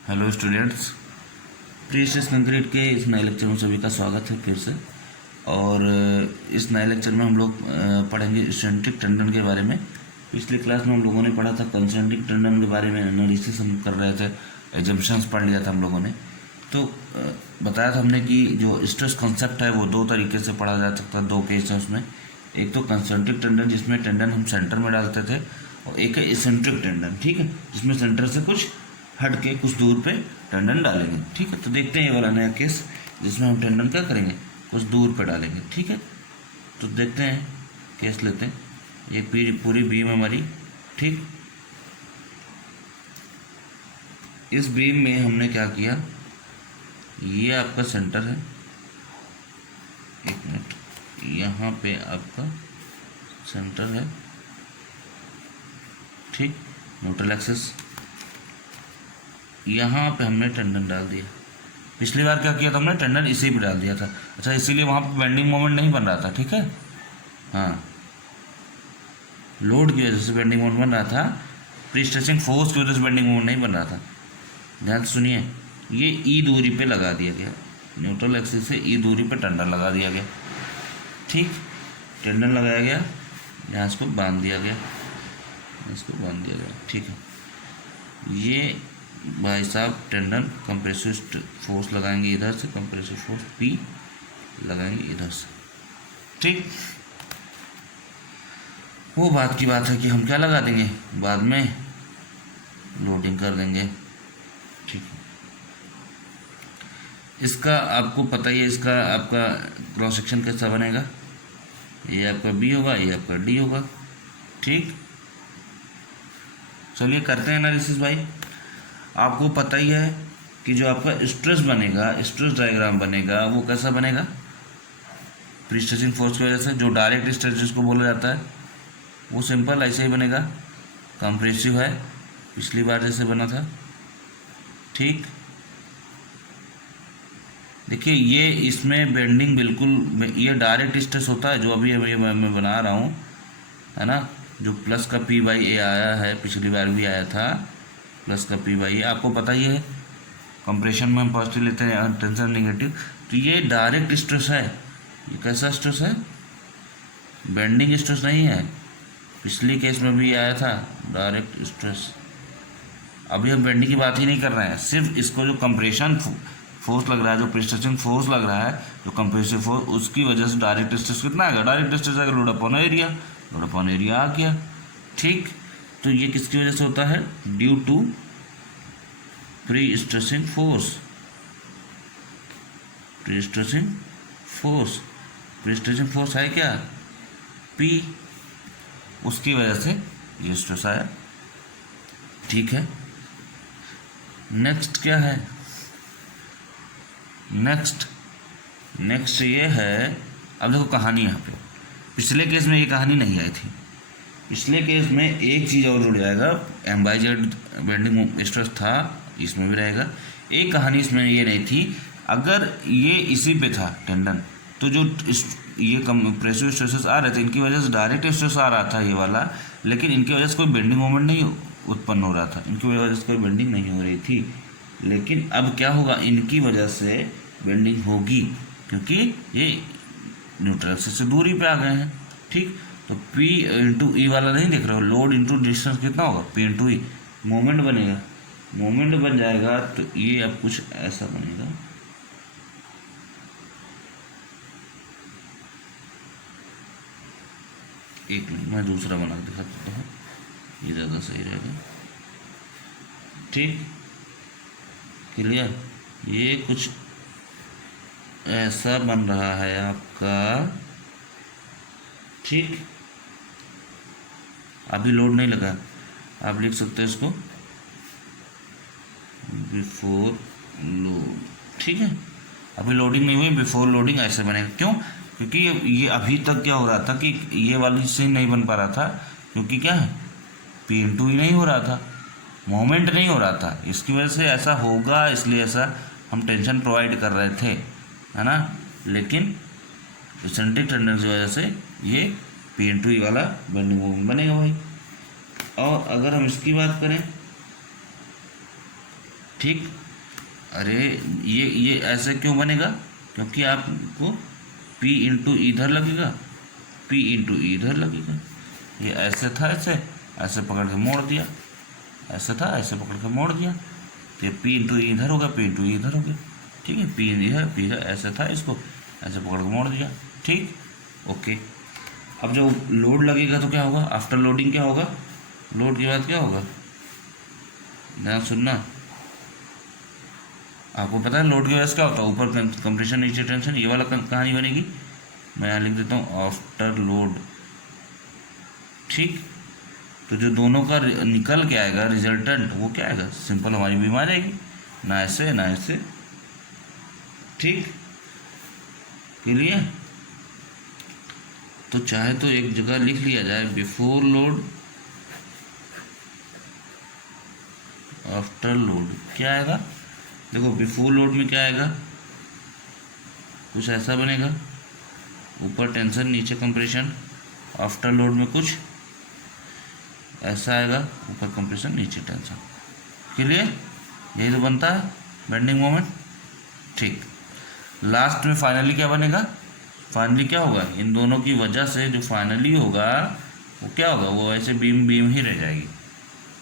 Hello students, pre stress concrete के इस नए लेक्चर में सभी का स्वागत है फिर से। और इस नए लेक्चर में हम लोग पढ़ेंगे इसेंट्रिक टेंडन के बारे में। पिछली क्लास में हम लोगों ने पढ़ा था कंसेंट्रिक टेंडन के बारे में, एनालिसिस हम कर रहे थे, एजम्पशंस पढ़ लिया था हम लोगों ने। तो बताया था हमने कि जो स्ट्रेस कॉन्सेप्ट है वो दो तरीके से पढ़ा जा सकता है, दो केस है उसमें। एक तो कंसेंट्रिक टेंडन जिसमें टेंडन हम सेंटर में डालते थे, और एक है इसेंट्रिक टेंडन, ठीक है, जिसमें सेंटर से कुछ हट के कुछ दूर पे टेंडन डालेंगे। ठीक है, तो देखते हैं ये वाला नया केस जिसमें हम टेंडन क्या करेंगे, कुछ दूर पे डालेंगे। ठीक है, तो देखते हैं, केस लेते हैं। ये पूरी बीम हमारी, ठीक। इस बीम में हमने क्या किया, ये आपका सेंटर है, एक मिनट, यहाँ पे आपका सेंटर है, ठीक, न्यूट्रल एक्सिस। यहाँ पे हमने टेंडन डाल दिया। पिछली बार क्या किया था हमने, टेंडन इसी पे डाल दिया था। अच्छा, इसीलिए वहाँ पे बेंडिंग मोमेंट नहीं बन रहा था, ठीक है। हाँ, लोड की वजह से बेंडिंग मोमेंट बन रहा था, प्री स्ट्रेचिंग फोर्स की वजह से बेंडिंग मोमेंट नहीं बन रहा था। ध्यान से सुनिए, ये ई दूरी पे लगा दिया गया, न्यूट्रल एक्सिस से ई दूरी पे टेंडन लगा दिया गया, ठीक। टेंडन लगाया गया, यहाँ इसको बांध दिया गया, इसको बांध दिया गया, ठीक है। ये भाई साहब टेंडन कंप्रेसिव फोर्स लगाएंगे इधर से, कंप्रेसिव फोर्स पी लगाएंगे इधर से, ठीक। वो बात की बात है कि हम क्या लगा देंगे, बाद में लोडिंग कर देंगे, ठीक है। इसका आपको पता ही है, इसका आपका क्रॉस सेक्शन कैसा बनेगा, ये आपका बी होगा, ये आपका डी होगा, ठीक। चलिए करते हैं एनालिसिस भाई। आपको पता ही है कि जो आपका स्ट्रेस बनेगा, स्ट्रेस डायग्राम बनेगा, वो कैसा बनेगा, प्री स्ट्रेचिंग फोर्स की वजह से जो डायरेक्ट स्ट्रेस जिसको बोला जाता है, वो सिंपल ऐसे ही बनेगा, कंप्रेसिव है, पिछली बार जैसे बना था, ठीक। देखिए ये इसमें बेंडिंग बिल्कुल, ये डायरेक्ट स्ट्रेस होता है जो अभी अभी मैं बना रहा हूँ, है ना, जो प्लस का पी बाई ए आया है, पिछली बार भी आया था प्लस का पी बाई ए, आपको पता ही है। कंप्रेशन में हम पॉजिटिव लेते हैं, टेंशन नेगेटिव। तो ये डायरेक्ट स्ट्रेस है, ये कैसा स्ट्रेस है, बेंडिंग स्ट्रेस नहीं है। पिछली केस में भी आया था डायरेक्ट स्ट्रेस। अभी हम बेंडिंग की बात ही नहीं कर रहे हैं, सिर्फ इसको जो कंप्रेशन फोर्स लग रहा है, जो प्रेस्टेशन फोर्स लग रहा है, जो कंप्रेसिव फोर्स, उसकी वजह से डायरेक्ट स्ट्रेस कितना आएगा, डायरेक्ट स्ट्रेस आएगा load upon area, load upon area आ गया, ठीक। तो ये किसकी वजह से होता है, due to pre stressing force, pre stressing force, pre stressing force है क्या, पी, उसकी वजह से ये स्ट्रेस आया, ठीक है। नेक्स्ट क्या है, नेक्स्ट ये है, अब देखो कहानी यहाँ पे, पिछले केस में ये कहानी नहीं आई थी। पिछले केस में एक चीज़ और जुड़ जाएगा, M by Z bending stress था, इसमें भी रहेगा। एक कहानी इसमें ये नहीं थी, अगर ये इसी पे था टेंडन, तो जो ये कंप्रेसिव स्ट्रेसेस आ रहे थे, इनकी वजह से डायरेक्ट स्ट्रेस आ रहा था ये वाला, लेकिन इनकी वजह से कोई बेंडिंग मोमेंट नहीं उत्पन्न हो रहा था, इनकी वजह से कोई बेंडिंग नहीं हो रही थी। लेकिन अब क्या होगा, इनकी वजह से बेंडिंग होगी, क्योंकि ये न्यूट्रल से दूरी पे आ गए हैं, ठीक। तो P इंटू ई वाला नहीं देख रहे हो, लोड इंटू डिस्टेंस कितना होगा, P इंटू ई, मोमेंट बनेगा, मोमेंट बन जाएगा, तो ये अब कुछ ऐसा बनेगा, एक मिनट मैं दूसरा बना के दिखा देता हूँ, ये ज़्यादा सही रहेगा, ठीक, क्लियर। ये कुछ ऐसा बन रहा है आपका, ठीक। अभी लोड नहीं लगा, आप लिख सकते हैं इसको बिफोर लोड, ठीक है। अभी लोडिंग नहीं हुई, बिफोर लोडिंग ऐसे बनेगा, क्यों, क्योंकि ये अभी तक क्या हो रहा था कि ये वाली से नहीं बन पा रहा था, क्योंकि क्या है, पी इंटू ही नहीं हो रहा था, मोमेंट नहीं हो रहा था, इसकी वजह से ऐसा होगा, इसलिए ऐसा हम टेंशन प्रोवाइड कर रहे थे, है ना। लेकिन इसेंट्रिक टेंडन की वजह से ये पी इंटू ई वाला बेंडिंग मोमेंट बनेगा भाई। और अगर हम इसकी बात करें, ठीक। अरे ये ऐसे क्यों बनेगा, क्योंकि आपको P इंटू इधर लगेगा, P इंटू इधर लगेगा। ये ऐसे था, ऐसे पकड़ के मोड़ दिया, ऐसे था ऐसे पकड़ के मोड़ दिया, तो ये P इंटू इधर होगा, P इंटू इधर हो गया। ठीक है, P इधर P इधर, ऐसे था, इसको ऐसे पकड़ के मोड़ दिया। ठीक, ओके। अब जब लोड लगेगा तो क्या होगा, आफ्टर लोडिंग क्या होगा, लोड के बाद क्या होगा, ध्यान सुनना। आपको पता है लोड के वजह से क्या होता है, ऊपर कंप्रेशन नीचे टेंशन, ये वाला कहानी बनेगी। मैं यहाँ लिख देता हूँ आफ्टर लोड। ठीक, तो जो दोनों का निकल के आएगा रिजल्टेंट, वो क्या आएगा, सिंपल हमारी बीम आ जाएगी, ना ऐसे ना ऐसे। ठीक, क्लियर। तो चाहे तो एक जगह लिख लिया जाए बिफोर लोड आफ्टर लोड, क्या आएगा, देखो बिफोर लोड में क्या आएगा, कुछ ऐसा बनेगा, ऊपर टेंशन नीचे कंप्रेशन। आफ्टर लोड में कुछ ऐसा आएगा, ऊपर कंप्रेशन नीचे टेंशन। क्लियर, यही तो बनता है बेंडिंग मोमेंट। ठीक, लास्ट में फाइनली क्या बनेगा, फाइनली क्या होगा, इन दोनों की वजह से जो फाइनली होगा वो क्या होगा, वो ऐसे बीम बीम ही रह जाएगी।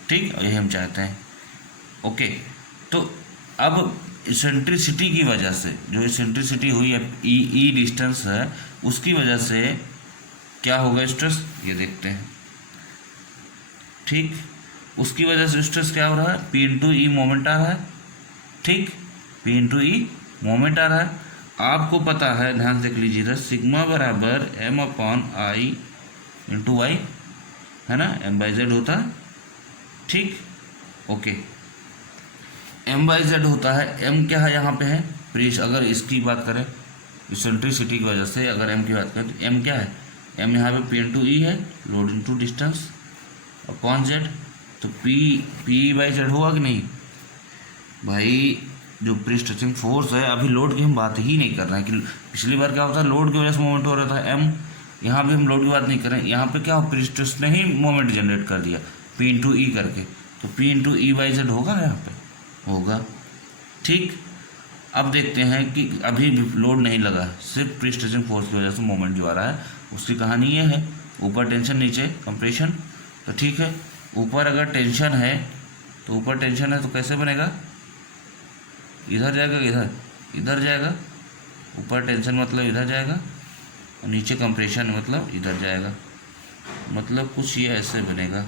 ठीक, यही हम चाहते हैं। ओके, तो अब इसेंट्रिसिटी की वजह से, जो इसेंट्रिसिटी हुई है ई डिस्टेंस है, उसकी वजह से क्या होगा स्ट्रेस, ये देखते हैं। ठीक, उसकी वजह से स्ट्रेस क्या हो रहा है, P इंटू ई मोमेंट आ रहा है। ठीक, P इंटू ई मोमेंट आ रहा है। आपको पता है, ध्यान से देख लीजिएगा, सिग्मा बराबर M upon I into Y है ना, M/Z होता है। ठीक, ओके, M/Z होता है। M क्या है यहाँ पे है, प्रेस। अगर इसकी बात करें इसेंट्रिसिटी की वजह से, अगर M की बात करें तो M क्या है, M यहाँ पे P इंटू ई है, load into distance upon Z। तो P/Z होगा कि नहीं भाई, जो प्री स्ट्रेचिंग फोर्स है, अभी लोड की हम बात ही नहीं कर रहे हैं कि पिछली बार क्या होता है, लोड की वजह से मोमेंट हो रहा था M, यहाँ भी हम लोड की बात नहीं कर रहे हैं। यहाँ पे क्या प्री स्ट्रेस ने ही मोमेंट जनरेट कर दिया P इंटू ई करके, तो P इंटू E/Z होगा यहाँ पे, होगा। ठीक, अब देखते हैं कि अभी लोड नहीं लगा, सिर्फ प्री स्ट्रेचिंग फोर्स की वजह से मोमेंट जो आ रहा है, उसकी कहानी ये है, ऊपर टेंशन नीचे कंप्रेशन। तो ठीक है, ऊपर अगर टेंशन है तो ऊपर टेंशन है तो कैसे बनेगा, इधर जाएगा, इधर जाएगा, ऊपर टेंशन मतलब इधर जाएगा, और नीचे कंप्रेशन मतलब इधर जाएगा। मतलब कुछ ये ऐसे बनेगा,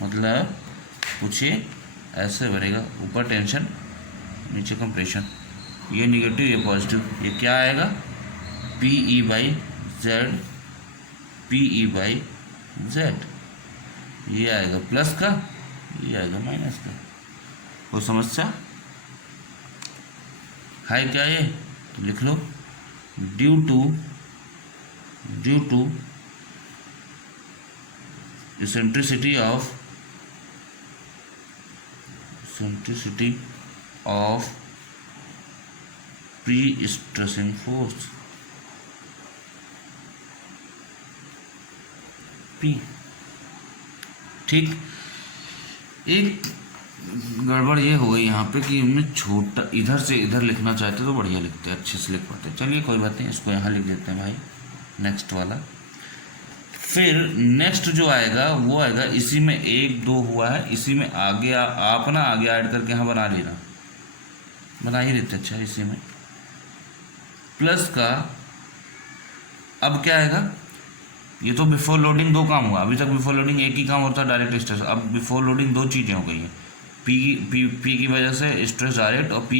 मतलब कुछ ये ऐसे बनेगा, ऊपर टेंशन नीचे कंप्रेशन, ये निगेटिव ये पॉजिटिव। ये क्या आएगा, PE/Z, PE/Z, ये आएगा प्लस का, ये आएगा माइनस का। कोई समस्या है क्या, ये तो लिख लो, due to eccentricity of pre stressing force P। ठीक, एक गड़बड़ ये हो गई यहाँ पे कि हमने छोटा इधर से इधर लिखना चाहते तो बढ़िया लिखते, अच्छे से लिख पाते। चलिए कोई बात नहीं, इसको यहाँ लिख देते हैं भाई, नेक्स्ट वाला। फिर नेक्स्ट जो आएगा वो आएगा, इसी में 1 2 हुआ है, इसी में आगे आप ना आगे ऐड करके यहाँ बना लेना, बना ही देते। अच्छा, इसी में प्लस का, अब क्या आएगा, ये तो बिफोर लोडिंग 2 काम हुआ, अभी तक बिफोर लोडिंग एक ही काम होता है, डायरेक्ट स्ट्रेस। अब बिफोर लोडिंग 2 चीज़ें हो गई हैं, पी की वजह से स्ट्रेस डायरेक्ट, और P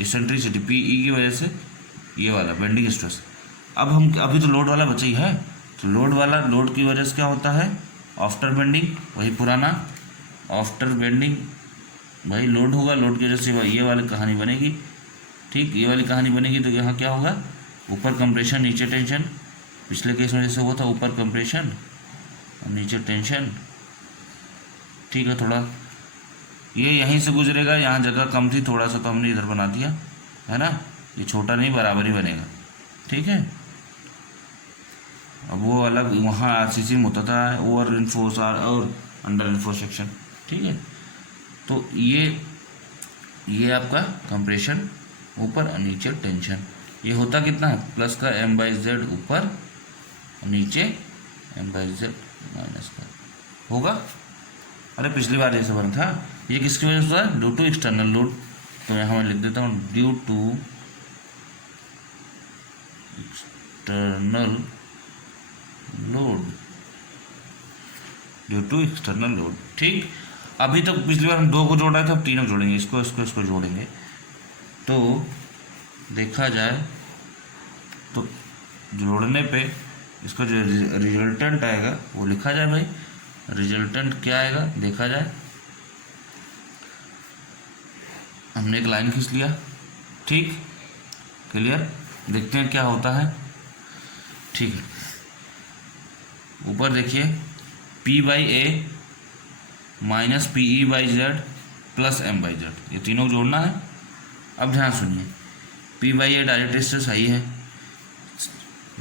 इसेंट्रिसिटी PE की वजह से ये वाला बेंडिंग स्ट्रेस। अब हम अभी तो लोड वाला बचा ही है, तो लोड वाला, लोड की वजह से क्या होता है, आफ्टर बेंडिंग, वही पुराना आफ्टर बेंडिंग भाई लोड होगा, लोड की वजह से ये वाली कहानी बनेगी। ठीक, ये वाली कहानी बनेगी, तो यहाँ क्या होगा, ऊपर कंप्रेशन नीचे टेंशन। पिछले केस में जैसे हुआ था, ऊपर कंप्रेशन और नीचे टेंशन। ठीक है, थोड़ा ये यहीं से गुजरेगा, यहाँ जगह कम थी थोड़ा सा, तो हमने इधर बना दिया है ना, ये छोटा नहीं बराबर ही बनेगा। ठीक है, अब वो अलग वहाँ RCC में होता था, ओवर इन्फोर्स और अंडर इन्फोर्स सेक्शन। ठीक है, तो ये आपका कंप्रेशन ऊपर और नीचे टेंशन। ये होता कितना है, प्लस का m/z ऊपर और नीचे m/z माइनस का होगा। अरे पिछली बार जैसे बना था, ये किसकी वजह से है, ड्यू टू एक्सटर्नल लोड। तो यहाँ मैं लिख देता हूँ due to external load, due to external load. ठीक, अभी तक पिछली बार हम 2 को जोड़ रहे थे, अब 3 को जोड़ेंगे, इसको जोड़ेंगे। तो देखा जाए तो जोड़ने पे इसका जो रिजल्टेंट आएगा वो लिखा जाए भाई। रिजल्टेंट क्या आएगा देखा जाए, हमने एक लाइन खींच लिया। ठीक, क्लियर, देखते हैं क्या होता है। ठीक है, ऊपर देखिए P/A minus PE/Z plus M/Z, ये तीनों जोड़ना है। अब ध्यान सुनिए, P/A डायरेक्ट स्ट्रेस आई है,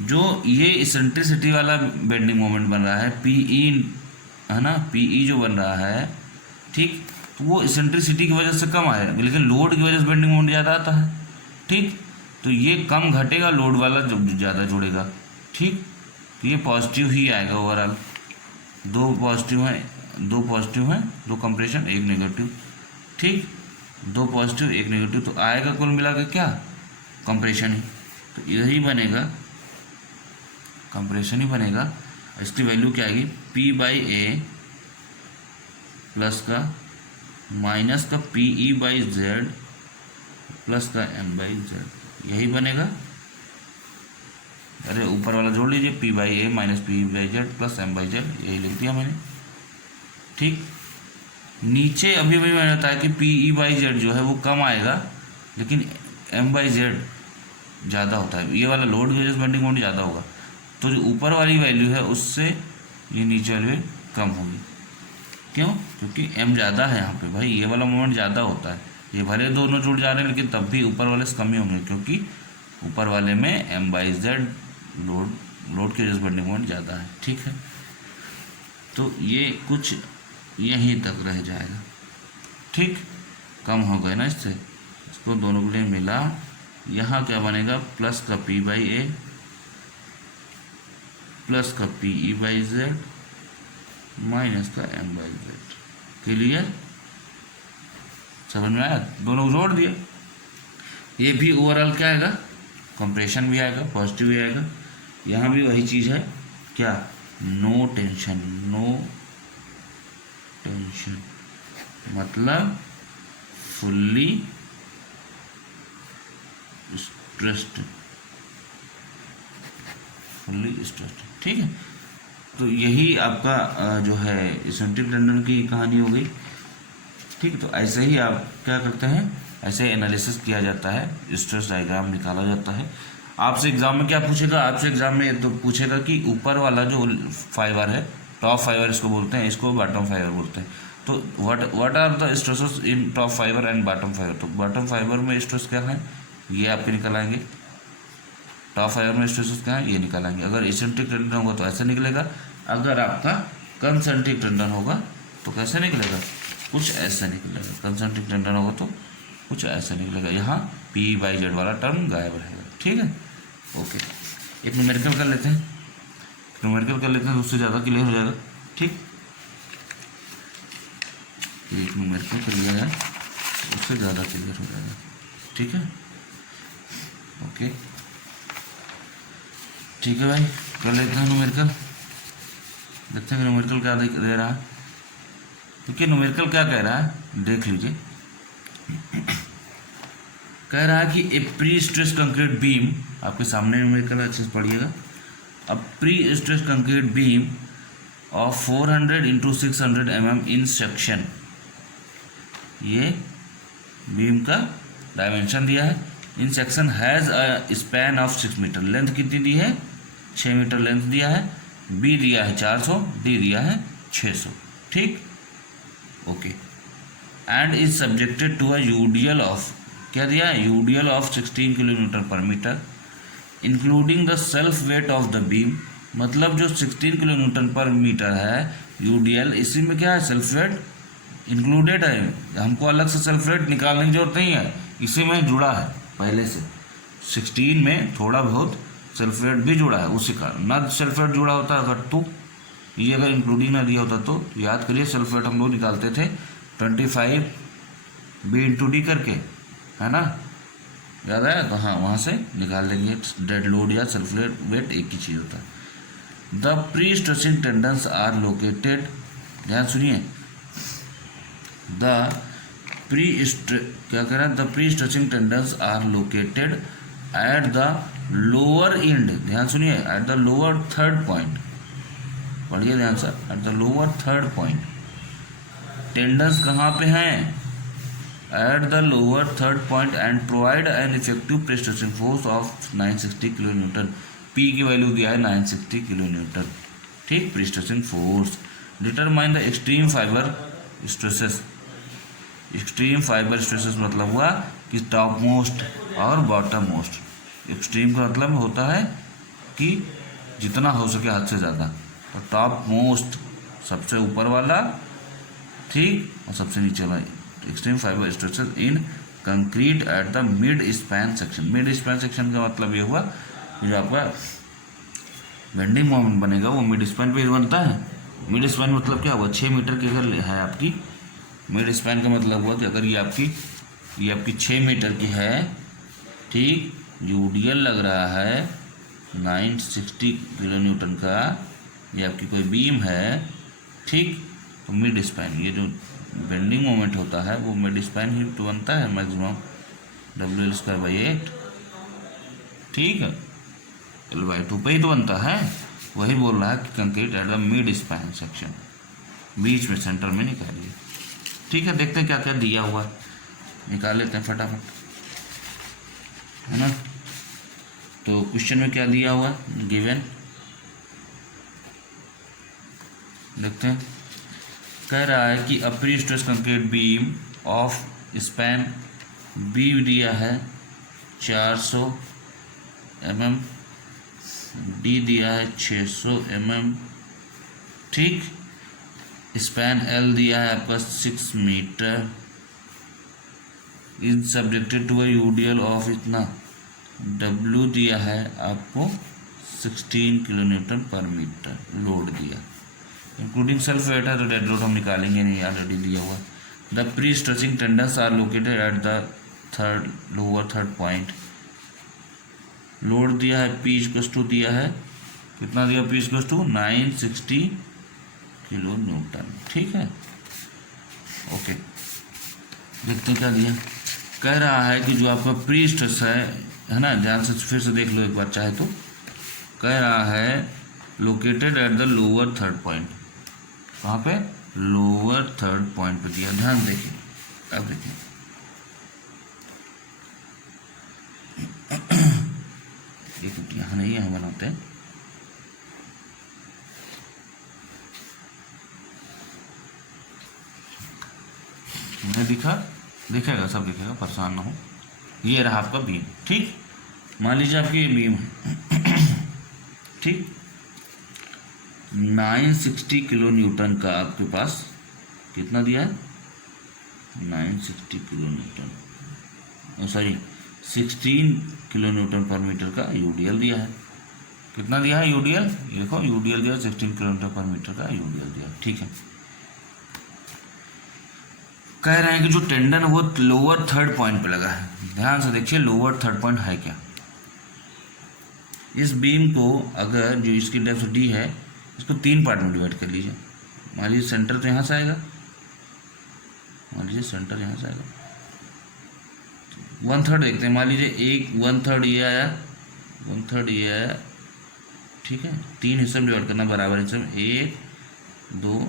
जो ये इसेंट्रिसिटी वाला बेंडिंग मोमेंट बन रहा है PE है ना, PE जो बन रहा है, ठीक, तो वो इसेंट्रिसिटी की वजह से कम आएगा, लेकिन लोड की वजह से बेंडिंग मोमेंट ज़्यादा आता है। ठीक, तो ये कम घटेगा, लोड वाला जो ज़्यादा जुड़ेगा। ठीक, तो ये पॉजिटिव ही आएगा ओवरऑल। 2 पॉजिटिव हैं, 2 कंप्रेशन 1 नेगेटिव। ठीक, 2 पॉजिटिव 1 नेगेटिव, तो आएगा कुल मिला के क्या, कंप्रेशन ही। तो यही बनेगा, कंप्रेशन ही बनेगा। इसकी वैल्यू क्या आएगी, P/A प्लस का माइनस का PE/Z प्लस का M/Z, यही बनेगा। अरे ऊपर वाला जोड़ लीजिए, P/A minus PE/Z plus M/Z, यही लिख दिया मैंने। ठीक, नीचे अभी मैंने बताया कि PE/Z जो है वो कम आएगा, लेकिन M/Z ज़्यादा होता है। ये वाला लोड की वजह से बेंडिंग मोमेंट ज़्यादा होगा, तो जो ऊपर वाली वैल्यू है उससे ये नीचे वाली कम होगी। क्यों, क्योंकि M ज़्यादा है यहाँ पे भाई, ये वाला मोमेंट ज़्यादा होता है। ये भले दोनों जुड़ जा रहे हैं, लेकिन तब भी ऊपर वाले से कम ही होंगे, क्योंकि ऊपर वाले में M/Z लोड की वजह से बेंडिंग मोमेंट ज़्यादा है। ठीक है, तो ये कुछ यहीं तक रह जाएगा। ठीक, कम हो गए ना इससे, इसको दोनों के लिए मिला। यहाँ क्या बनेगा, प्लस का P/A प्लस का PE/Z माइनस का M/Z। क्लियर, समझ में आया, दोनों को जोड़ दिया। ये भी ओवरऑल क्या आएगा, कंप्रेशन भी आएगा, पॉजिटिव भी आएगा। यहाँ भी वही चीज़ है, क्या, नो टेंशन, मतलब फुल्ली स्ट्रेस्ड, ठीक है। तो यही आपका जो है इसेंट्रिक टेंडन की कहानी हो गई। ठीक, तो ऐसे ही आप क्या करते हैं, ऐसे एनालिसिस किया जाता है, स्ट्रेस डायग्राम निकाला जाता है। आपसे एग्जाम में क्या पूछेगा, आपसे एग्जाम में तो पूछेगा कि ऊपर वाला जो फाइबर है, टॉप फाइबर इसको बोलते हैं, इसको बॉटम फाइबर बोलते हैं। तो what are the stresses in top fibre and bottom fibre. तो बॉटम फाइबर में स्ट्रेस क्या है, ये आपके निकल आएंगे। टॉप फाइबर में स्ट्रेसेस क्या है, ये निकल आएंगे। अगर इसेंट्रिक टेंडन होगा तो ऐसे निकलेगा, अगर आपका कंसेंट्रिक टेंडन होगा तो कैसे निकलेगा, कुछ ऐसा निकलेगा। कंसेंट्रिक टेंडन होगा तो कुछ ऐसा निकलेगा, यहाँ P/Z वाला टर्म गायब रहेगा। ठीक है, ओके। एक न्यूमेरिकल कर लेते हैं, तो उससे ज़्यादा क्लियर हो जाएगा। ठीक, एक न्यूमेरिकल कर लिया जाए, उससे ज़्यादा क्लियर हो जाएगा। ठीक है, ओके, ठीक है भाई, कर लेते हैं न्यूमेरिकल। देखते हैं न्यूमेरिकल क्या दे रहा है, क्योंकि न्यूमेरिकल क्या कह रहा है देख लीजिए। कह रहा है कि a pre stress concrete beam, आपके सामने न्यूमेरिकल अच्छे से पढ़िएगा। A pre stress concrete beam of 400 × 600 mm in section, ये बीम का डायमेंशन दिया है। In section has a span of 6 metre, length कितनी दी है, 6 मीटर लेंथ दिया है। बी दिया है 400, डी दिया है 600। ठीक, okay. And is subjected to a UDL of, क्या दिया है, UDL of 16 kN/m, including the self weight of the beam. मतलब जो 16 kN/m है यूडीएल, इसी में क्या है, सेल्फ वेट इंक्लूडेड है, हमको अलग से सल्फेट निकालने की जरूरत नहीं है, इसी में जुड़ा है पहले से। 16 में थोड़ा बहुत सल्फेट भी जुड़ा है, उसी का ना सल्फेट जुड़ा होता अगर तो ये अगर इंक्लूडिंग ना दिया होता तो याद करिए सल्फेट हम लोग निकालते थे 25 B/D करके, है ना, याद आया? तो हाँ वहाँ से निकाल लेंगे। डेड लोड या सल्फेट वेट एक ही चीज़ होता है। The pre stretching tendons are located, ध्यान सुनिए, क्या कह रहा है, the pre stretching tendons are located at the lower end, ध्यान सुनिए, at the lower third point, पढ़िए ध्यान से, at the lower third point. Tendons कहाँ पे हैं? At the lower third point and provide an effective pre stretching force of 960 kilo Newton. P की value दिया है 960 किलो न्यूटन, ठीक, pre stretching force. Determine the extreme fibre stresses. Extreme fibre stresses मतलब हुआ कि टॉप मोस्ट और bottom most. Extreme का मतलब होता है कि जितना हो सके हद से ज़्यादा, तो टॉप मोस्ट सबसे ऊपर वाला, ठीक, और सबसे नीचे वाला। Extreme fibre stresses in concrete at the mid span section. Mid span section का मतलब ये हुआ जो आपका बेंडिंग मोमेंट बनेगा वो मिड स्पैन पे बनता है। मिड स्पैन मतलब क्या हुआ, 6 मीटर की अगर है आपकी, मिड स्पैन का मतलब हुआ कि अगर ये आपकी 6 मीटर की है, ठीक, यूडीएल लग रहा है 960 किलो न्यूटन का, ये आपकी कोई बीम है, ठीक, तो मिड स्पैन, ये जो बेंडिंग मोमेंट होता है वो मिड स्पैन ही तो बनता है मैक्सिमम WL²/8, ठीक है, L/2 पे ही तो बनता है। वही बोल रहा है कि concrete at the mid span section, बीच में सेंटर में निकालिए, ठीक है। देखते हैं क्या क्या दिया हुआ, निकाल लेते हैं फटाफट, है ना। तो क्वेश्चन में क्या दिया हुआ गिवन, देखते हैं। कह रहा है कि a pre stress concrete beam of span B दिया है 400 mm, डी दिया है 600 mm, ठीक, स्पैन एल दिया है आपका 6 metre, is subjected to UDL of इतना, डब्ल्यू दिया है आपको 16 किलो न्यूटन पर मीटर, लोड दिया इंक्लूडिंग सल्फेट है तो डेड लोड हम निकालेंगे नहीं, ऑलरेडी दिया हुआ। The pre stretching tendons are located at the lower third point. Load दिया है P = दिया है कितना, दिया P = 960 किलो न्यूटन, ठीक है, ओके। देखते क्या दिया, कह रहा है कि जो आपका प्री स्ट्रेस है ना, ध्यान से फिर से देख लो एक बार चाहे तो। कह रहा है located at the lower third point, कहाँ पे, लोअर थर्ड पॉइंट पे दिया, ध्यान देखिए, अब देखिए एक यहाँ नहीं, यहाँ बनाते हैं, नहीं दिखेगा, सब दिखेगा, परेशान ना हो। ये रहा आपका बीम, ठीक, मान लीजिए आपकी बीम है, ठीक, 960 किलो न्यूटन का आपके पास कितना दिया है, 960 kilo Newton, sorry 16 kilo newton पर मीटर का यूडीएल दिया है। कितना दिया है यूडीएल, देखो यूडीएल दिया 16 किलो न्यूटन पर मीटर का यूडीएल दिया, ठीक है। कह रहे हैं कि जो टेंडन वो लोअर थर्ड पॉइंट पे लगा है, ध्यान से देखिए लोअर थर्ड पॉइंट है क्या। इस बीम को अगर जो इसकी डेप्थ डी है इसको 3 पार्ट में डिवाइड कर लीजिए। मान लीजिए सेंटर तो यहाँ से आएगा, मान लीजिए सेंटर यहाँ से आएगा, 1/3 देखते हैं, मान लीजिए 1/3 ये आया, 1/3 ये आया, ठीक है। 3 हिस्से में डिवाइड करना, बराबर हिस्से में, 1 2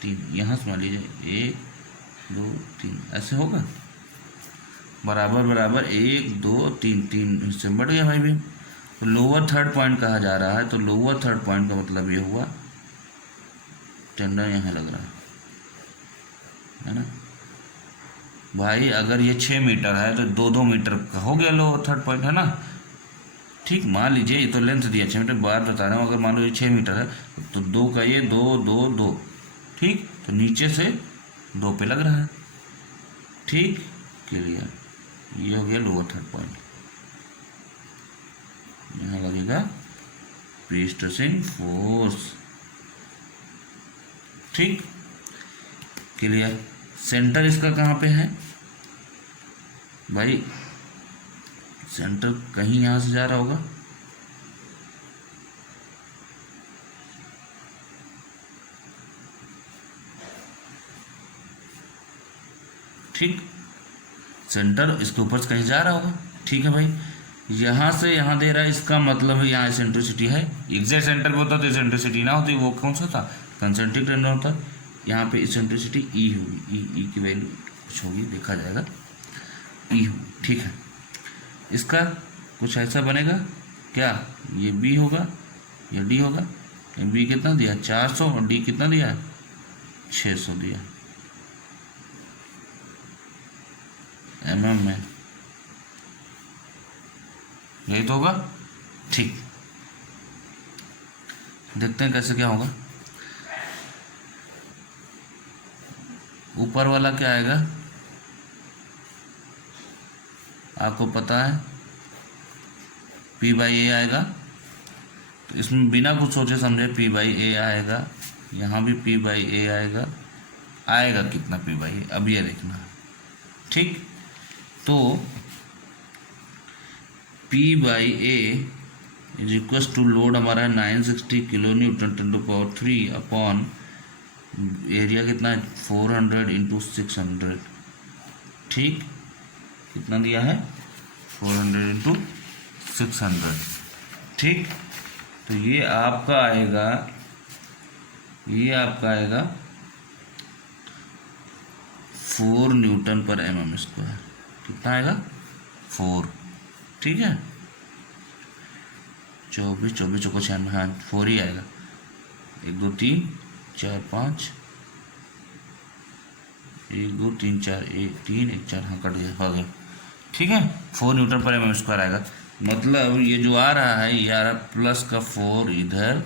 3, यहाँ से मान लीजिए 1 2 3, ऐसे होगा, बराबर बराबर 1 2 3, 3 हिस्से में बढ़ गया भाई भी। तो लोअर थर्ड पॉइंट कहा जा रहा है, तो लोअर थर्ड पॉइंट का मतलब ये हुआ टेंडन यहाँ लग रहा है ना भाई। अगर ये 6 मीटर है तो 2-2 मीटर का हो गया लोअर थर्ड पॉइंट, है ना, ठीक। मान लीजिए ये तो लेंथ दिया 6 मीटर, बार बता रहा हूँ, अगर मान लो ये 6 मीटर है तो 2 का ये 2 2 2, ठीक, तो नीचे से 2 पे लग रहा है। ठीक, क्लियर। ये हो गया लोअर थर्ड पॉइंट। यहाँ लगेगा प्री स्ट्रेसिंग फोर्स। ठीक, क्लियर। सेंटर इसका कहाँ पे है भाई? सेंटर कहीं यहाँ से जा रहा होगा। ठीक, सेंटर इसके ऊपर से कहीं जा रहा होगा। ठीक है भाई, यहाँ से यहाँ दे रहा है, इसका मतलब है यहाँ एसेंट्रिसिटी है। एग्जैक्ट सेंटर पे होता तो एसेंट्रिसिटी ना होती, वो कौन सा था, कंसेंट्रिक टेंडन होता। यहाँ पे एसेंट्रिसिटी ई होगी, ई की वैल्यू कुछ होगी, देखा जाएगा, ई होगी। ठीक है, इसका कुछ ऐसा बनेगा क्या, ये बी होगा, ये डी होगा। बी कितना दिया 400 और डी कितना दिया 600 दिया mm में, यही तो होगा। ठीक, देखते हैं कैसे क्या होगा। ऊपर वाला क्या आएगा आपको पता है, P बाई ए आएगा। तो इसमें बिना कुछ सोचे समझे P बाई ए आएगा, यहाँ भी P बाई ए आएगा। आएगा कितना P बाई ए, अब ये देखना। ठीक, तो P by A is equal to load हमारा है 960 किलो न्यूटन 10⁻³ अपॉन एरिया कितना है 400 इंटू 600। ठीक, कितना दिया है 400 इंटू 600। ठीक, तो ये आपका आएगा 4 न्यूटन पर mm स्क्वायर। कितना आएगा 4। ठीक है, 24 24 चौको 96, हाँ 4 ही आएगा। 1 2 3 4 5, 1 2 3 4, 1 3 1 4, हाँ कट गया, हो गया। ठीक है, 4 न्यूटन पर mm स्क्वायर आएगा। मतलब ये जो आ रहा है ये आ रहा है प्लस का 4 इधर,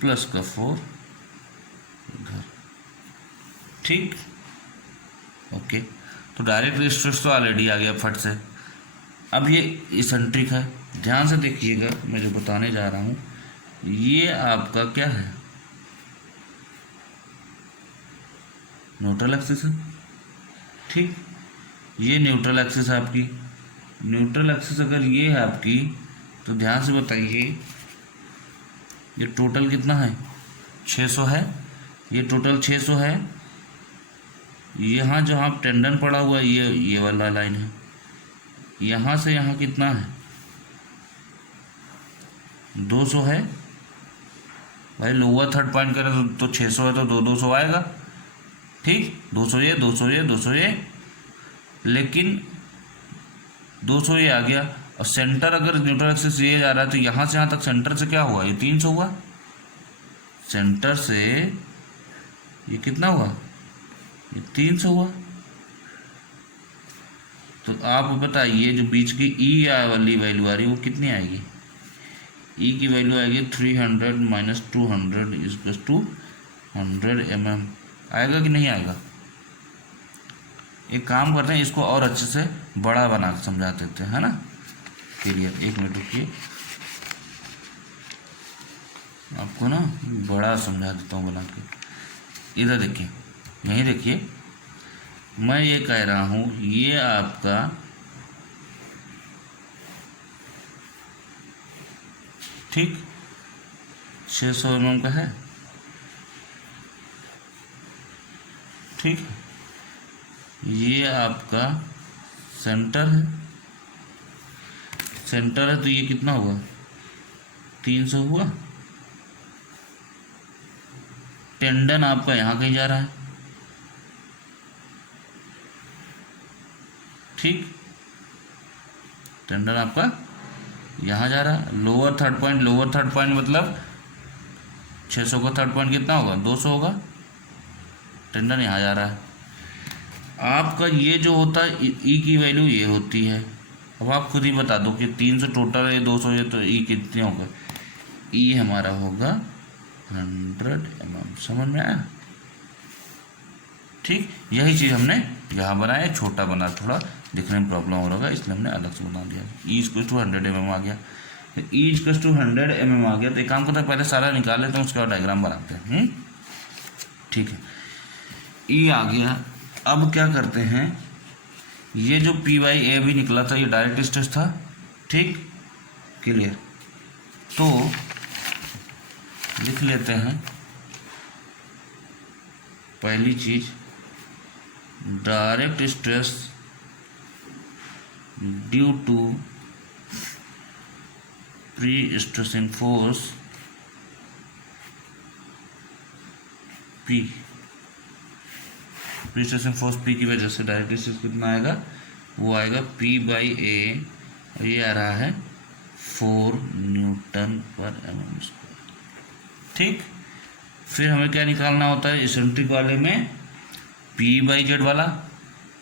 प्लस का 4 इधर। ठीक, ओके। तो डायरेक्ट स्ट्रेस तो ऑलरेडी आ गया फट से। अब ये इसेंट्रिक है, ध्यान से देखिएगा मैं जो बताने जा रहा हूँ। ये आपका क्या है, न्यूट्रल एक्सिस है। ठीक, ये न्यूट्रल एक्सिस है आपकी। न्यूट्रल एक्सिस अगर ये है आपकी, तो ध्यान से बताइए ये टोटल कितना है 600 है, ये टोटल 600 है। यहाँ जहाँ टेंडन पड़ा हुआ है ये वाला लाइन है, यहाँ से यहाँ कितना है 200 है भाई। लोअर थर्ड पॉइंट करें तो 600 है तो 200 आएगा। ठीक, 200 ये 200 ये 200 ये, लेकिन 200 ये आ गया। और सेंटर अगर न्यूट्रल एक्सिस ये जा रहा है तो यहाँ से यहाँ तक सेंटर से क्या हुआ, ये 300 हुआ। सेंटर से ये कितना हुआ, ये 300 हुआ। तो आप बताइए जो बीच की ई वाली वैल्यू आ रही है वो कितनी आएगी, ई की वैल्यू आएगी 300 माइनस 200 इज टू 100 mm। आएगा कि नहीं आएगा? एक काम करते हैं, इसको और अच्छे से बड़ा बना के समझा देते हैं, है ना। क्लियर, 1 मिनट रुकिए, आपको ना बड़ा समझा देता हूँ बना के। इधर देखिए, यहीं देखिए, मैं ये कह रहा हूँ ये आपका ठीक 600 mm का है। ठीक है, ये आपका सेंटर है। सेंटर है तो ये कितना हुआ 300 हुआ। टेंडन आपका यहाँ कहीं जा रहा है। ठीक, टेंडन आपका यहाँ जा रहा है। लोअर थर्ड पॉइंट मतलब 600 का थर्ड पॉइंट कितना होगा 200 होगा। टेंडन यहाँ जा रहा है। आपका ये जो होता है ई की वैल्यू ये होती है। अब आप खुद ही बता दो कि 300 टोटल है, 200 है, तो ई कितने होगा। ई हमारा होगा 100 mm। समझ में आया? ठीक, यही चीज़ हमने यहाँ बनाया, छोटा बना, थोड़ा दिखने में प्रॉब्लम हो रहा होगा इसलिए हमने अलग से बना दिया। ई इक्वल टू 100 mm आ गया, ई इक्वल टू 100 mm आ गया। तो एक काम करते हैं, पहले सारा निकाल लेते हैं, उसके बाद डायग्राम बनाते हैं। ठीक है, ई आ गया। अब क्या करते हैं, ये जो पी बाई ए भी निकला था ये डायरेक्ट स्ट्रेस था। ठीक, क्लियर। तो लिख लेते हैं पहली चीज, direct stress due to pre stressing force P, pre stressing force P की वजह से डायरेक्ट स्ट्रेस कितना आएगा, वो आएगा पी बाई ए, और ये आ रहा है 4 न्यूटन पर mm स्क्वायर। ठीक, फिर हमें क्या निकालना होता है, इसेंट्रिक वाले में पी बाई जेड वाला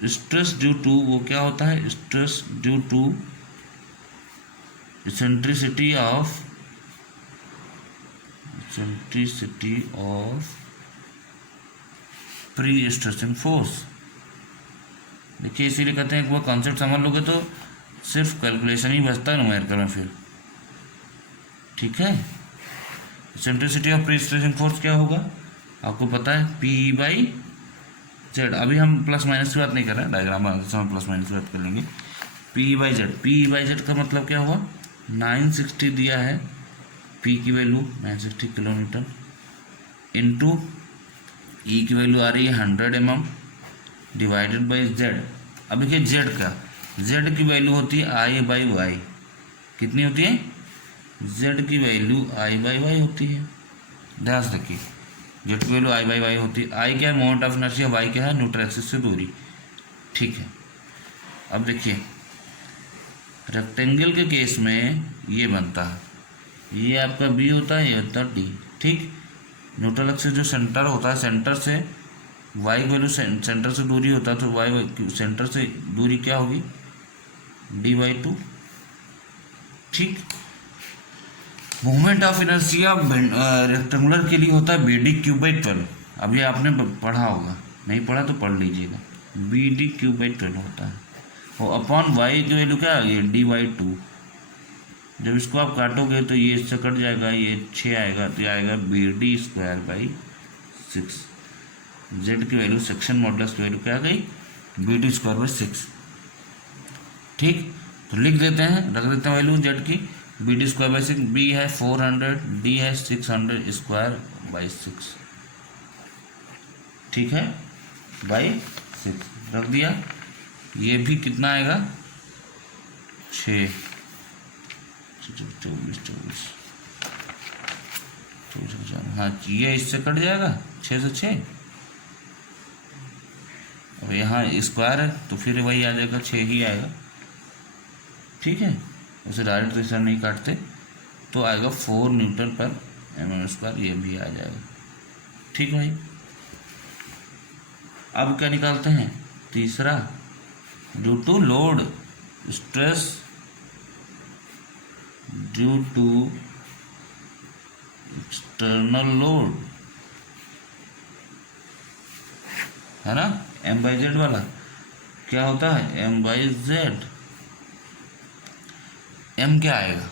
स्ट्रेस ड्यू टू, वो क्या होता है, stress due to eccentricity of pre stressing force. देखिए इसीलिए कहते हैं, एक बार कॉन्सेप्ट समझ लोगे तो सिर्फ कैलकुलेशन ही बचता है न्यूमेरिकल में फिर। ठीक है, eccentricity of pre stressing force क्या होगा, आपको पता है, पी बाई जेड। अभी हम प्लस माइनस की बात नहीं कर रहे हैं, डायग्राम बनाते समय प्लस माइनस की बात कर लेंगे। P by Z, P by Z का मतलब क्या हुआ, 960 दिया है, पी की वैल्यू 960 किलो न्यूटन, इंटू ई की वैल्यू आ रही है 100 mm, डिवाइडेड बाई जेड। अब देखिए जेड का, जेड की वैल्यू होती है आई बाई वाई, कितनी होती है, जेड की वैल्यू आई बाई वाई होती है। ध्यान से देखिए, जेड की वैल्यू आई बाई वाई होती है। आई क्या है, मोमेंट ऑफ इनर्शिया, वाई क्या है, न्यूट्रल एक्सिस से दूरी। ठीक है, अब देखिए रेक्टेंगल के केस में ये बनता है, ये आपका बी होता है, ये होता है डी। ठीक, न्यूट्रल एक्सिस जो सेंटर होता है, सेंटर से वाई वैल्यू सेंटर से दूरी होता है, तो वाई सेंटर से दूरी क्या होगी, डी बाई 2। ठीक, मोमेंट ऑफ इनर्शिया रेक्टेंगुलर के लिए होता है बी डी क्यूब बाई 12। अभी आपने पढ़ा होगा, नहीं पढ़ा तो पढ़ लीजिएगा, बी डी क्यूब बाई 12 होता है, और अपॉन वाई की वैल्यू क्या आ गई, डी बाई 2। जब इसको आप काटोगे तो ये इससे कट जाएगा, ये 6 आएगा, तो ये आएगा B D square by 6। Z की वैल्यू, सेक्शन मॉडुलस की वैल्यू क्या आ गई, बी डी स्क्वायर बाई 6। ठीक, तो लिख देते हैं, रख देते हैं वैल्यू जेड की, B D square by 6, B है 400, डी है 600 स्क्वायर बाई 6। ठीक है, बाई 6 रख दिया। ये भी कितना आएगा, 6, 24, हाँ ये इससे कट जाएगा, 6 से 6। अब यहाँ स्क्वायर है तो फिर वही आ जाएगा, 6 ही आएगा। ठीक है, उसे डायरेक्ट तो इस तरह नहीं काटते, तो आएगा 4 न्यूटन पर mm स्क्वायर, ये भी आ जाएगा। ठीक भाई, अब क्या निकालते हैं, तीसरा, due to load stress due to external load, है ना, एम बाई जेड वाला क्या होता है, एम बाई जेड। एम क्या आएगा,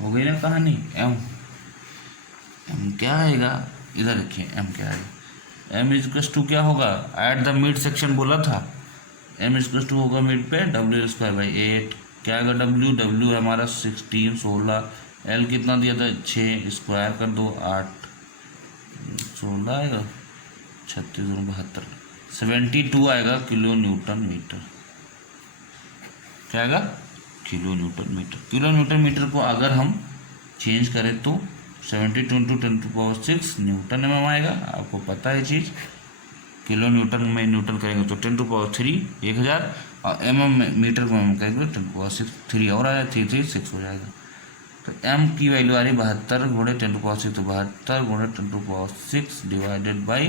हो गई ना कहानी, एम क्या आएगा, इधर रखिए, एम क्या आएगा, एम इजकस टू क्या होगा, एट द मिड सेक्शन बोला था, एम इजकस टू होगा मिड पे डब्ल्यू स्क्वायर बाई 8। क्या आएगा, डब्ल्यू हमारा 16, 16, एल कितना दिया था, 6, स्क्वायर कर दो 8, 16 आएगा, 36 और 72, 72 आएगा किलो न्यूटन मीटर। क्या आएगा, kilo newton metre. Kilo newton metre को अगर हम चेंज करें तो 72 × 10⁶ न्यूटन mm आएगा। आपको पता है चीज़, किलो न्यूटन में न्यूटन करेंगे तो 10⁻³ 1000, और mm मीटर को mm करेंगे तो 10⁻6 3 और आया, 3 3 6 हो जाएगा। तो m की वैल्यू आ रही 72 × 10⁻6, तो 72 × 10⁻6 डिवाइडेड बाई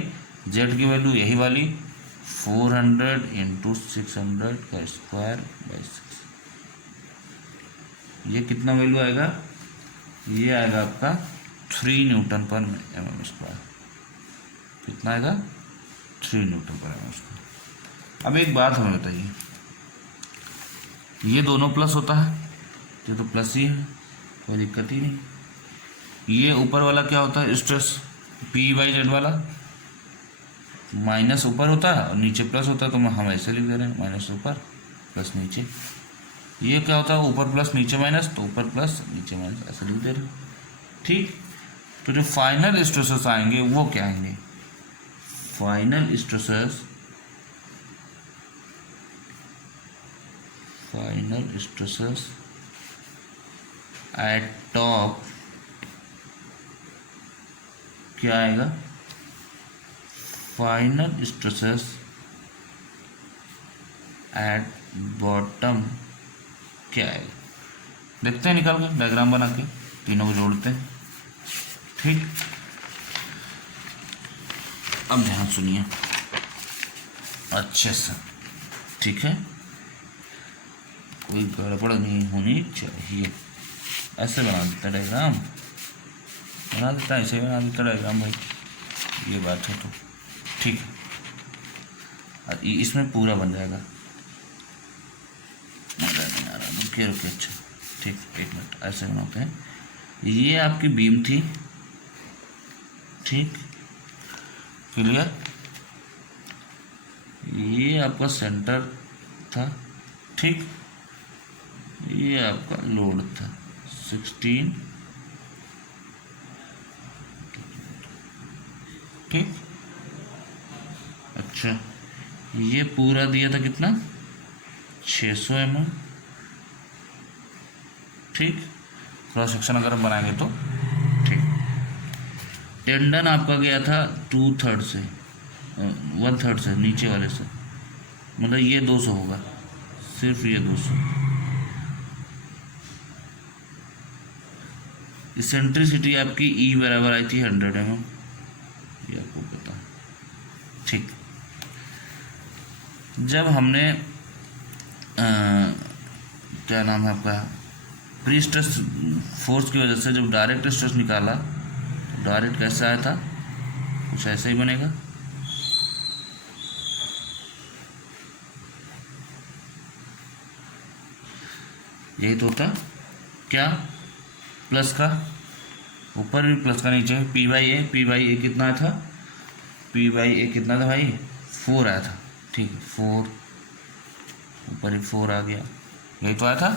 z की वैल्यू यही वाली 400 × 600 का स्क्वायर बाई 6। ये कितना वैल्यू आएगा, ये आएगा आपका 3 न्यूटन पर mm स्क्वायर। कितना आएगा, 3 न्यूटन पर एम स्क्वायर। अब एक बात हमें बताइए, ये दोनों प्लस होता है, ये तो प्लस ही है, कोई दिक्कत ही नहीं। ये ऊपर वाला क्या होता है स्ट्रेस, पी बाई जेड वाला माइनस ऊपर होता है और नीचे प्लस होता है, तो हम ऐसे लिख दे रहे हैं माइनस ऊपर प्लस नीचे। ये क्या होता है ऊपर प्लस नीचे माइनस, तो ऊपर प्लस नीचे माइनस ऐसे लिख दे रहे हैं। ठीक, तो जो फाइनल स्ट्रेसेस आएंगे वो क्या आएंगे, फाइनल स्ट्रेसेस एट टॉप क्या आएगा, फाइनल स्ट्रेसेस एट बॉटम क्या आएगा। देखते हैं निकाल के डायग्राम बना के, तीनों को जोड़ते हैं। ठीक, अब ध्यान सुनिए अच्छे से, ठीक है, कोई गड़बड़ नहीं होनी चाहिए। ऐसे बना देता डायग्राम, बना देता है, ऐसे बना देता डायग्राम भाई, ये बात है तो ठीक है। इसमें पूरा बन जाएगा, मजा नहीं आ रहा, रुके रुके, अच्छा ठीक, एक मिनट, ऐसे बनाते हैं। ये आपकी बीम थी, ठीक, क्लियर, ये आपका सेंटर था, ठीक, ये आपका लोड था 16, ठीक, अच्छा, ये पूरा दिया था कितना 600 mm, ठीक, क्रॉस सेक्शन अगर हम बनाएंगे तो ठीक। टेंडन आपका गया था 2/3 से 1/3 से नीचे वाले से, मतलब ये 200 होगा, सिर्फ ये 200। इसेंट्रिसिटी आपकी ई बराबर आई थी 100 mm, ये आपको पता है, ठीक। जब हमने क्या नाम है आपका प्री स्ट्रेस फोर्स की वजह से जब डायरेक्ट स्ट्रेस निकाला, डायरेक्ट कैसे आया था, कुछ ऐसा ही बनेगा, यही तो होता क्या, प्लस का ऊपर भी प्लस का नीचे, पी बाई ए कितना था, पी बाई ए कितना था भाई 4 आया था, ठीक है 4, ऊपर ही 4 आ गया, यही तो आया था,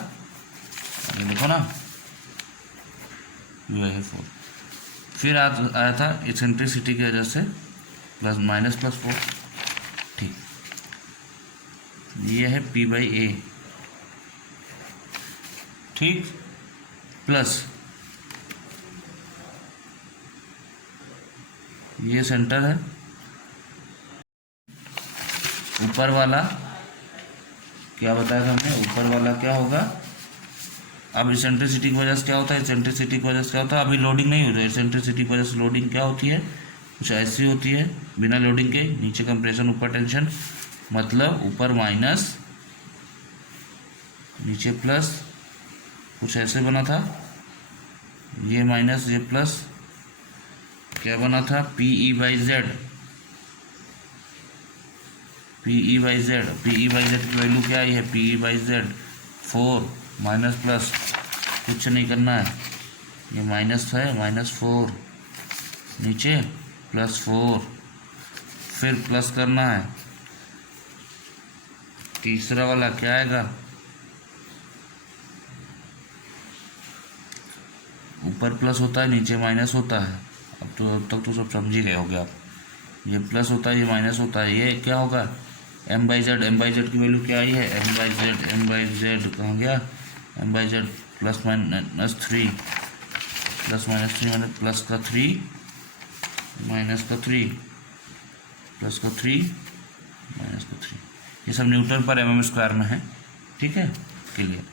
ये देखो ना, ये 4, फिर आया था एक्सेंट्रिसिटी की वजह से प्लस माइनस प्लस 4, ठीक, ये है पी बाई ए, ठीक, प्लस ये सेंटर है, ऊपर वाला क्या बताया था हमने, ऊपर वाला क्या होगा, अब इसेंट्रिसिटी की वजह से क्या होता है, इसेंट्रिसिटी की वजह से क्या होता है, अभी लोडिंग नहीं हो रही है, इसेंट्रिसिटी की वजह से लोडिंग क्या होती है, कुछ ऐसी होती है, बिना लोडिंग के, नीचे कंप्रेशन ऊपर टेंशन, मतलब ऊपर माइनस नीचे प्लस, कुछ ऐसे बना था, ये माइनस ये प्लस, क्या बना था P E by Z, P E by Z, P E by Z की वैल्यू क्या आई है, P E by Z 4 minus plus, कुछ नहीं करना है, ये माइनस है -4, नीचे +4, फिर प्लस करना है, तीसरा वाला क्या आएगा, ऊपर प्लस होता है नीचे माइनस होता है, अब तक तो सब समझ ही गए होगे आप, ये प्लस होता है ये माइनस होता है, ये क्या होगा m बाई जेड की वैल्यू क्या आई है, m बाई जेड कहाँ गया, m by Z plus minus 3 मैंने प्लस का 3 माइनस का 3 प्लस का 3 माइनस का 3, ये सब न्यूटन पर mm स्क्वायर में है, ठीक है, क्लियर।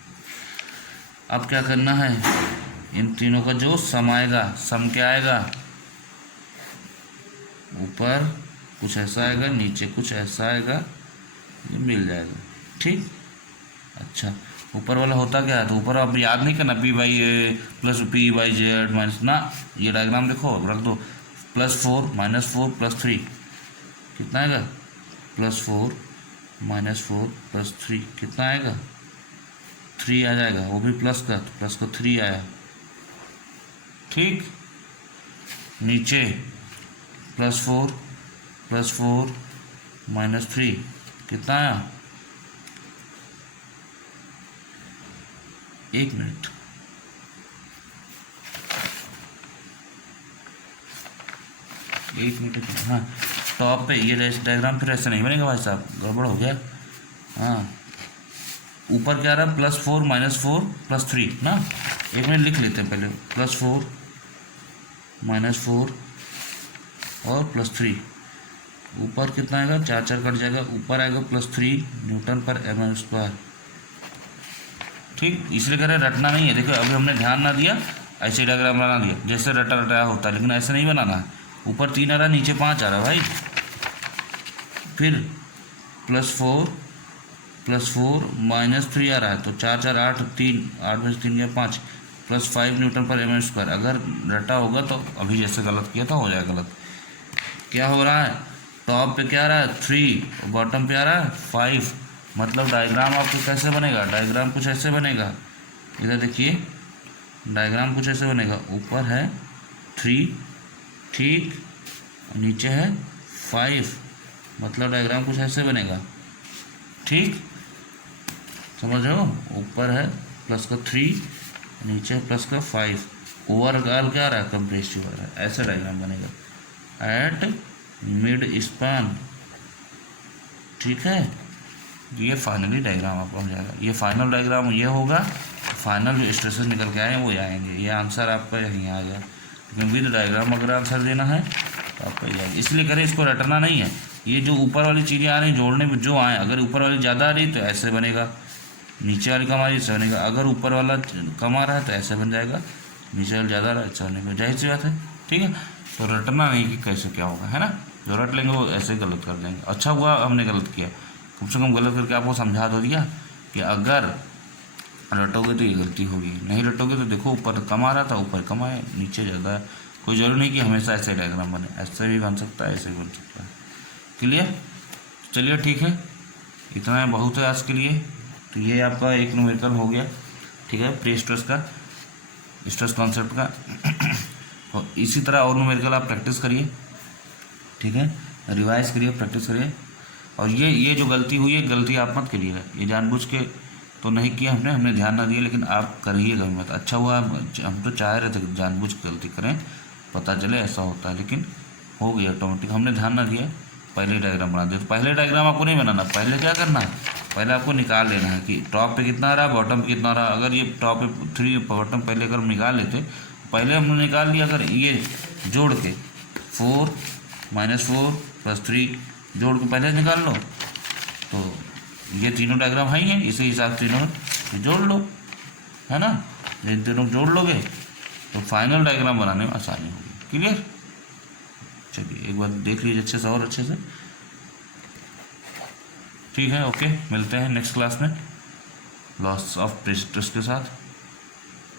अब क्या करना है, इन तीनों का जो सम आएगा, सम क्या आएगा, ऊपर कुछ ऐसा आएगा नीचे कुछ ऐसा आएगा, ये मिल जाएगा, ठीक। अच्छा, ऊपर वाला होता क्या है, तो ऊपर आप याद नहीं करना P by A plus P by Z minus ना, ये डायग्राम देखो रख दो, +4 -4 +3 कितना आएगा, +4 -4 +3 कितना आएगा, 3 आ जाएगा, वो भी प्लस का, तो प्लस का 3 आया। ठीक, नीचे +4 -3 कितना आया, 1 मिनट, हाँ टॉप पे ये डायग्राम फिर ऐसा नहीं बनेगा भाई साहब, गड़बड़ हो गया। हाँ ऊपर क्या रहा, +4 -4 +3 ना, 1 मिनट लिख लेते हैं पहले, +4 -4 और +3, ऊपर कितना आएगा, 4 4 कट जाएगा, ऊपर आएगा +3 Nm²। ठीक, इसलिए कह रहे रटना नहीं है। देखो अभी हमने ध्यान ना दिया, ऐसे डायग्राम बना दिया जैसे रटा रटाया होता है, लेकिन ऐसे नहीं बनाना है। ऊपर 3 आ रहा, नीचे 5 आ रहा भाई, फिर +4 -3 आ रहा है, तो 4 4 8 3 8 में से 3 गया 5 +5 Nm²। अगर रटा होगा तो अभी जैसे गलत किया था हो जाएगा गलत। क्या हो रहा है, टॉप पे क्या आ रहा है 3 और बॉटम पे आ रहा है 5, मतलब डायग्राम आपको कैसे बनेगा, डायग्राम कुछ ऐसे बनेगा। इधर देखिए डायग्राम कुछ ऐसे बनेगा, ऊपर है 3 ठीक, नीचे है 5, मतलब डायग्राम कुछ ऐसे बनेगा। ठीक, समझ रहे हो, ऊपर है प्लस का 3, नीचे है प्लस का 5, ओवरऑल क्या आ रहा है, कंप्रेसिव आ रहा है, ऐसा डायग्राम बनेगा एट मिड स्पान। ठीक है, ये फाइनली डायग्राम आपका हो जाएगा। ये फाइनल डायग्राम ये होगा, फाइनल जो स्ट्रेसेस निकल के आए हैं वो आएंगे। ये आंसर आपका यहीं आ गया, लेकिन विद डायग्राम अगर आंसर देना है तो आपका ये आएगा। इसलिए करें, इसको रटना नहीं है। ये जो ऊपर वाली चीज़ें आ रही जोड़ने में जो आए, अगर ऊपर वाली ज़्यादा आ रही तो ऐसे बनेगा, नीचे वाली कम आ रही ऐसे बनेगा। अगर ऊपर वाला कम आ रहा है तो ऐसे बन जाएगा, नीचे वाला ज़्यादा आ रहा है ऐसा बनेगा। जाहिर सी बात है। ठीक है, तो रटना नहीं कि कैसे क्या होगा, है ना। जो रट लेंगे वो ऐसे ही गलत कर देंगे। अच्छा हुआ हमने गलत किया, कम से कम गलत करके आपको समझा दो दिया कि अगर रटोगे तो ये गलती होगी, नहीं रटोगे तो देखो ऊपर कम आ रहा था, ऊपर कम आए, नीचे ज़्यादा है। कोई ज़रूरी नहीं कि हमेशा ऐसे डायग्राम बने, ऐसे भी बन सकता है, ऐसे भी बन सकता है। क्लियर, चलिए ठीक है, इतना है, बहुत है आज के लिए। तो ये आपका एक न्यूमेरिकल हो गया। ठीक है, प्री स्ट्रेस का, स्ट्रेस कॉन्सेप्ट का। और इसी तरह और न्यूमेरिकल आप प्रैक्टिस करिए। ठीक है, रिवाइज करिए, प्रैक्टिस करिए। और ये जो गलती हुई है, गलती आप मत करिएगा। ये जानबूझ के तो नहीं किया हमने ध्यान ना दिया, लेकिन आप करिएगा मत। अच्छा हुआ, हम तो चाह रहे थे कि जानबूझ के गलती करें, पता चले ऐसा होता है, लेकिन हो गया ऑटोमेटिक, हमने ध्यान ना दिया, पहले डायग्राम बना दिया। तो पहले डायग्राम आपको नहीं बनाना, पहले क्या करना है, पहले आपको निकाल लेना है कि टॉप पे कितना आ रहा है, बॉटम पे कितना आ रहा है। अगर ये टॉप पे 3 बॉटम पहले अगर हम निकाल लेते, पहले हमने निकाल लिया। अगर ये जोड़ के 4 -4 +3 जोड़ के पहले निकाल लो, तो ये तीनों डायग्राम है ही है, इसी हिसाब से तीनों जोड़ लो, है ना। ये तीनों जोड़ लोगे तो फाइनल डायग्राम बनाने में आसानी होगी। क्लियर, चलिए एक बार देख लीजिए अच्छे से और अच्छे से। ठीक है, ओके, मिलते हैं नेक्स्ट क्लास में लॉस ऑफ प्री स्ट्रेस के साथ।